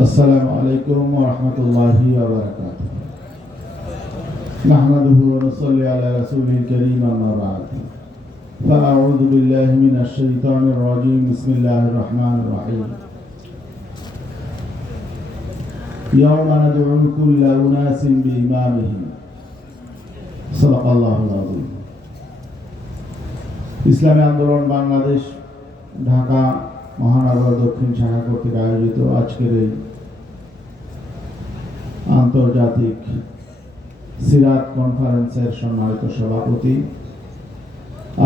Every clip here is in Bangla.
السلام عليكم ورحمة الله وبركاته نحمده ونصلي على رسوله الكريم أما بعد فأعوذ بالله من الشيطان الرجيم بسم الله الرحمن الرحيم يوم ندعو كل أناس بإمامهم صدق الله العظيم ইসলামী আন্দোলন বাংলাদেশ ঢাকা মহানগর দক্ষিণ শাখা কর্তৃক আয়োজিত আজকের এই আন্তর্জাতিক সিরাত কনফারেন্সের সম্মানিত সভাপতি।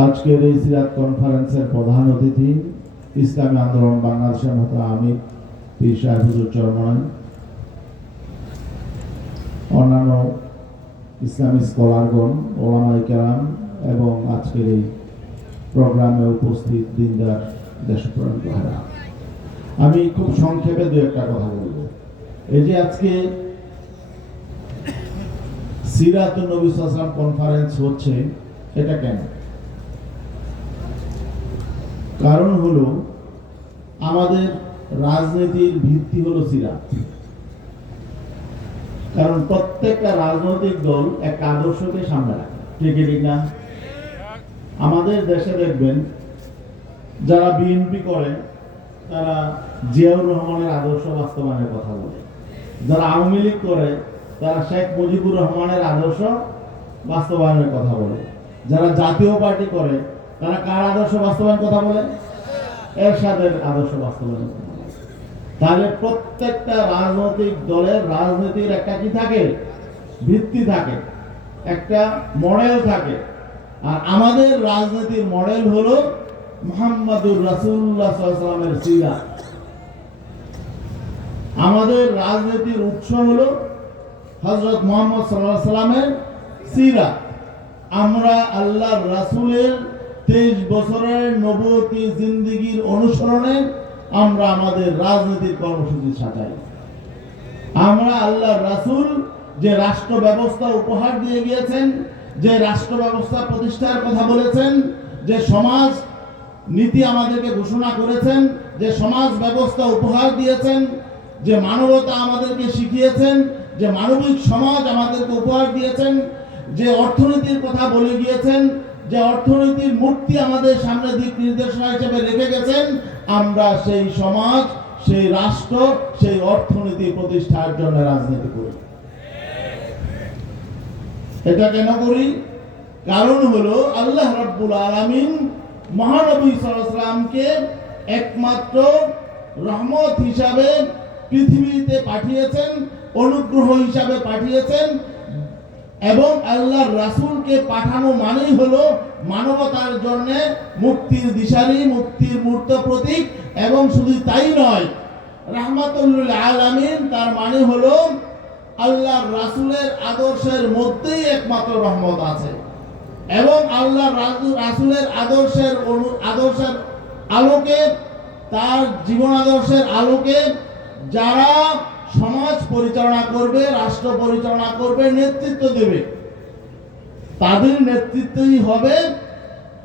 আজকের এই সিরাত কনফারেন্সের প্রধান অতিথি ইসলামী আন্দোলন বাংলাদেশের মতো আমির পীর সাহেব হুজুর চরমনাই। অন্যান্য ইসলামী স্কলারগণ, ওলামাই কেরাম এবং আজকের এই প্রোগ্রামে উপস্থিত দিনদার দেশপ্রেম ভাইরা আমি খুব সংক্ষেপে দু একটা কথা বলব। এই যে আজকে সিরাত নবী সাল্লাম কনফারেন্স হচ্ছে এটা কেন? কারণ হলো, আমাদের রাজনীতির ভিত্তি হলো সিরাত। কারণ প্রত্যেকটা রাজনৈতিক দল একটা আদর্শকে সামনে রাখে। ঠিক না? আমাদের দেশে দেখবেন যারা বিএনপি করে, তারা জিয়াউর রহমানের আদর্শ বাস্তবায়নের কথা বলে। যারা আওয়ামী লীগ করে, তারা শেখ মুজিবুর রহমানের আদর্শ বাস্তবায়নের কথা বলে। যারা জাতীয় পার্টি করে, তারা কার আদর্শ বাস্তবায়ন কথা বলে? এরশাদের আদর্শ বাস্তবায়নের কথা বলে। তাহলে প্রত্যেকটা রাজনৈতিক দলের রাজনীতির একটা কি থাকে? ভিত্তি থাকে, একটা মডেল থাকে। আর আমাদের রাজনীতির মডেল হলো মোহাম্মদুর রাসুল্লাহ সাল্লামের সিরা আমাদের রাজনীতির উৎস হলো হজরত মোহাম্মদ সাল্লাহ সাল্লামের সিরা আমরা আল্লাহর রাসূলের তেইশ বছরের নবতী জিন্দিগির অনুসরণে আমরা আমাদের রাজনৈতিক কর্মসূচি সাজাই। আমরা আল্লাহর রাসূল যে রাষ্ট্র ব্যবস্থা উপহার দিয়ে গিয়েছেন, যে রাষ্ট্র ব্যবস্থা প্রতিষ্ঠার কথা বলেছেন, যে সমাজ নীতি আমাদেরকে ঘোষণা করেছেন, যে সমাজ ব্যবস্থা উপহার দিয়েছেন, যে মানবতা আমাদেরকে শিখিয়েছেন, যে মানবিক সমাজ আমাদেরকে উপহার দিয়েছেন, যে অর্থনীতির কথা বলে গিয়েছেন, যে অর্থনীতির মূর্তি আমাদের সামনে দিক নির্দেশনা হিসেবে রেখে গেছেন, আমরা সেই সমাজ, সেই রাষ্ট্র, সেই অর্থনীতি প্রতিষ্ঠার জন্য রাজনীতি করি। এটা কেন করি? কারণ হলো আল্লাহ রাব্বুল আলামিন মহানবী সাল্লামকে একমাত্র রহমত হিসাবে পৃথিবীতে পাঠিয়েছেন, অনুগ্রহ হিসাবে পাঠিয়েছেন এবং আল্লাহর রাসূলকে পাঠানো মানেই হলো মানবতার জন্য মুক্তির দিশারি, মুক্তির মূর্ত প্রতীক এবং শুধু তাই নয়, রাহমাতুল্লিল আলামিন তার মানে হলো আল্লাহর রাসূলের আদর্শের মধ্যেই একমাত্র রহমত আছে। এবং আল্লাহ রাসূল- রাসূলের আদর্শের আদর্শের আলোকে, তার জীবন আদর্শের আলোকে যারা সমাজ পরিচালনা করবে, রাষ্ট্র পরিচালনা করবে, নেতৃত্ব দেবে, তাদের নেতৃত্বই হবে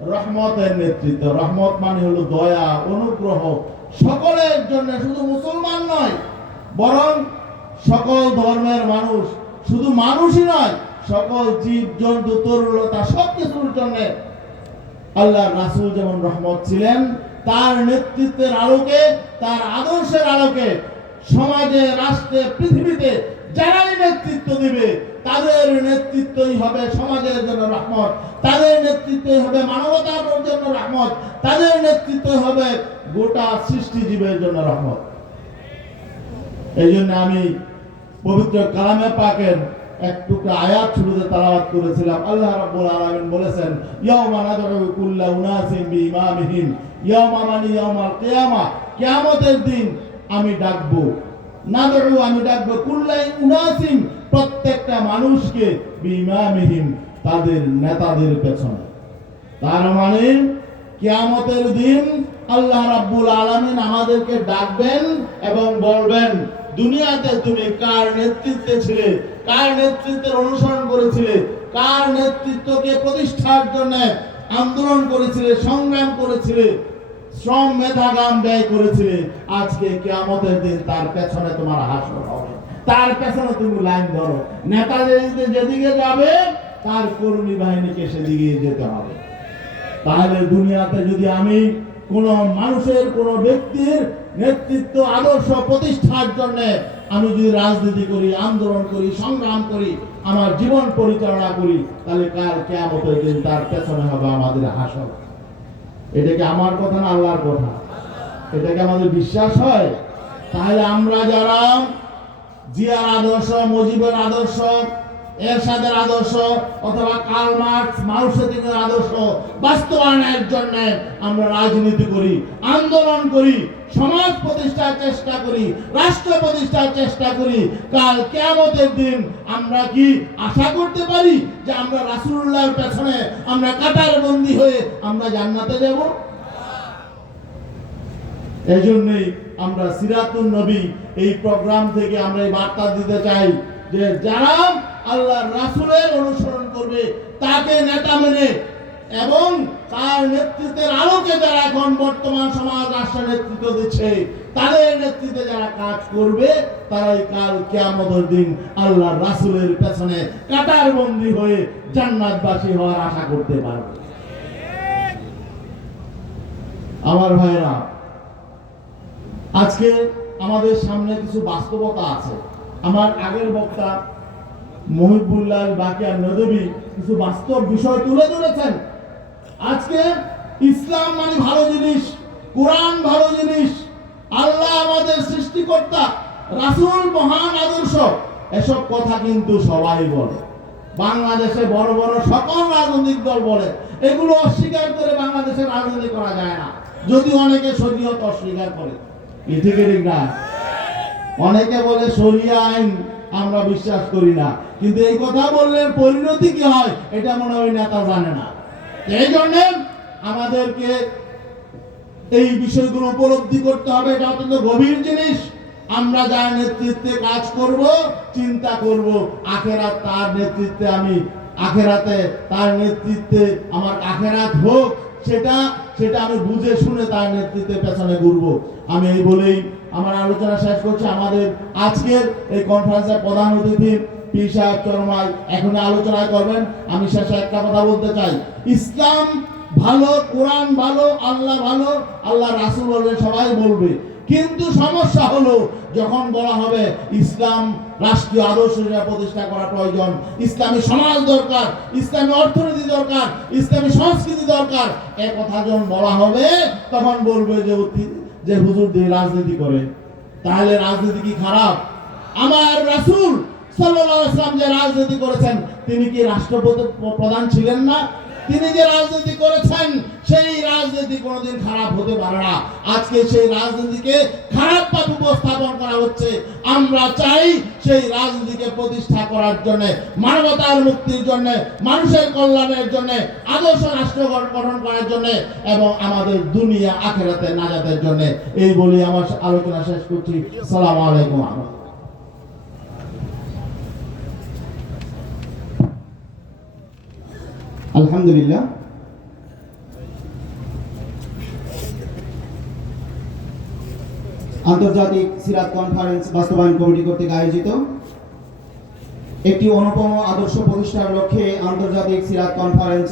রহমতের নেতৃত্ব। রহমত মানে হলো দয়া, অনুগ্রহ। সকলের জন্য, শুধু মুসলমান নয়, বরং সকল ধর্মের মানুষ, শুধু মানুষই নয় সকল জীব, জন্তু তরুলতা সব কিছুর জন্য আল্লাহ রাসূল যেমন রহমত ছিলেন, তার নেতৃত্বের আলোকে, তার আদর্শের আলোকে সমাজে, রাষ্ট্রে, পৃথিবীতে যারাই নেতৃত্ব দিবে, তাদের নেতৃত্বই হবে সমাজের জন্য রহমত, তাদের নেতৃত্বই হবে মানবতার জন্য রহমত, তাদের নেতৃত্বই হবে গোটা সৃষ্টিজীবের জন্য রহমত। এই জন্য আমি পবিত্র কালামে পাকের এক টুকরা আয়াত শুরুতে তালাওয়াত করেছিলাম। আল্লাহ রাব্বুল আলামিন বলেছেন, ইয়াউমা নাদউ কুল্লা উনাসিন বিইমামিহিম। ইয়াউমা মানে ইয়াউমাল কিয়ামা। কিয়ামতের দিন আমি ডাকবো। নাদউ আমি ডাকবো কুল্লা উনাসিন, প্রত্যেকটা মানুষকে বিইমামিহিম, তাদের নেতাদের পেছনে। তার মানে কিয়ামতের দিন আল্লাহ রাব্বুল আলামিন আমাদেরকে ডাকবেন এবং বলবেন দুনিয়াতে তুমি কার নেতৃত্বে ছিলে? কার নেতৃত্বের অনুসরণ করেছিলে? কার নেতৃত্বকে প্রতিষ্ঠার জন্য আন্দোলন করেছিলে, সংগ্রাম করেছিলে? শ্রম মেধাগাম ব্যয় করেছিলে? আজকে কেয়ামতের দিন তার পেছনে তোমার হাসর হবে। তার পেছনে তুমি লাইন ধরো। নেতা যেদিকে যাবে, তার কর্মী বাহিনীকে সেদিকে যেতে হবে। তাহলে দুনিয়াতে যদি আমি কোন মানুষের, কোন ব্যক্তির নেতৃত্ব, আদর্শ প্রতিষ্ঠার জন্য আমি যদি রাজনীতি করি, আন্দোলন করি, সংগ্রাম করি, আমার জীবন পরিচালনা করি, তাহলে কার কেমতের দিন তার পেছনে হবে আমাদের হাসল এটা কি আমার কথা না আল্লাহর কথা? এটা কি আমাদের বিশ্বাস হয়? তাহলে আমরা যারা জিয়ার আদর্শ, মুজিবের আদর্শ, এরশাদের আদর্শ, অথবা কার্ল মার্কস মাউসেদিনের আদর্শ, বাস্তবায়নের জন্য আমরা রাজনীতি করি, আন্দোলন করি সমাজ প্রতিষ্ঠার চেষ্টা করি, রাষ্ট্র প্রতিষ্ঠার চেষ্টা করি। কাল কেয়ামতের দিন আমরা কি আশা করতে পারি যে আমরা রাসূলুল্লাহর পেছনে আমরা কাটার বন্দী হয়ে আমরা জান্নাতে যাব? এই জন্যই আমরা সিরাতুন নবী এই প্রোগ্রাম থেকে আমরা এই বার্তা দিতে চাই যে যারা আল্লাহ রাসূলের অনুসরণ করবে, তাকে নেতা মেনে এবং তার নেতৃত্বের আলোকে যারা এখন বর্তমান সমাজ রাষ্ট্র নেতৃত্ব দিচ্ছে, তাদের নেতৃত্বে যারা কাজ করবে, তারাই কাল কিয়ামতের দিন আল্লাহ রাসূলের পেছনে কাটার বন্দী হয়ে জান্নাতবাসী হওয়ার আশা করতে পারবে। আমার ভাইরা আজকে আমাদের সামনে কিছু বাস্তবতা আছে। আমার আগের বক্তা মহিবুল্লাহ বাকিয়ার নদবী কিছু বাস্তব বিষয় তুলে ধরেছেন। আজকে ইসলাম মানে ভালো জিনিস, কোরআন ভালো জিনিস, আল্লাহ আমাদের সৃষ্টিকর্তা, রাসূল মহান আদর্শ। এসব কথা কিন্তু সবাই বলে। বাংলাদেশে বড় বড় সকল রাজনৈতিক দল বলে, এগুলো অস্বীকার করে বাংলাদেশে রাজনীতি করা যায় না। যদি অনেকে শরীয়ত অস্বীকার করে না। অনেকে বলে শরিয়া আইন আমরা বিশ্বাস করি না, কিন্তু এই কথা বললে পরিণতি কি হয়, এটা মনে হয় নেতা জানে না। এই জন্য আমাদেরকে এই বিষয়গুলো উপলব্ধি করতে হবে, এটা অত্যন্ত গভীর জিনিস। আমরা যার নেতৃত্বে কাজ করব, চিন্তা করব, আখেরাত তার নেতৃত্বে আমি, আখেরাতে তার নেতৃত্বে আমার আখেরাত হোক, সেটা সেটা আমি বুঝে শুনে তার নেতৃত্বে পেছনে ঘুরবো। আমি এই বলেই আমার আলোচনা শেষ করছি। আমাদের আজকের এই কনফারেন্সের প্রধান অতিথি পি সাহেব এখন আলোচনা করবেন। আমি শেষে একটা কথা বলতে চাই। ইসলাম ভালো, কোরআন ভালো, আল্লাহ ভালো, আল্লাহ রাসুল সবাই বলবে। কিন্তু সমস্যা হলো, যখন বলা হবে ইসলাম রাষ্ট্রীয় আদর্শ প্রতিষ্ঠা করা প্রয়োজন, ইসলামী সমাজ দরকার, ইসলামী অর্থনীতি দরকার, ইসলামী সংস্কৃতি দরকার, এ কথা যখন বলা হবে, তখন বলবে যে যে হুজুর দিয়ে রাজনীতি করে। তাহলে রাজনীতি কি খারাপ? আমার রাসূল ওয়াসাল্লাম যে রাজনীতি করেছেন, তিনি কি রাষ্ট্রপতি প্রধান ছিলেন না? তিনি যে রাজনীতি করেছেন, সেই রাজনীতি কোনোদিন খারাপ হতে পারে না। আজকে সেই রাজনীতিকে খারাপ উপস্থাপন করা হচ্ছে। আমরা চাই সেই রাজনীতিকে প্রতিষ্ঠা করার জন্য, মানবতার মুক্তির জন্য, মানুষের কল্যাণের জন্য, আদর্শ রাষ্ট্র গঠন করার জন্য এবং আমাদের দুনিয়া আখেরাতে নাজাতের জন্য। এই বলি আমার আলোচনা শেষ করছি। সালাম আলাইকুম আলহামদুলিল্লাহ। আন্তর্জাতিক সিরাত কনফারেন্স বাস্তবায়ন কমিটি কর্তৃক আয়োজিত একটি অনুপম আদর্শ প্রতিষ্ঠার লক্ষ্যে আন্তর্জাতিক সিরাত কনফারেন্স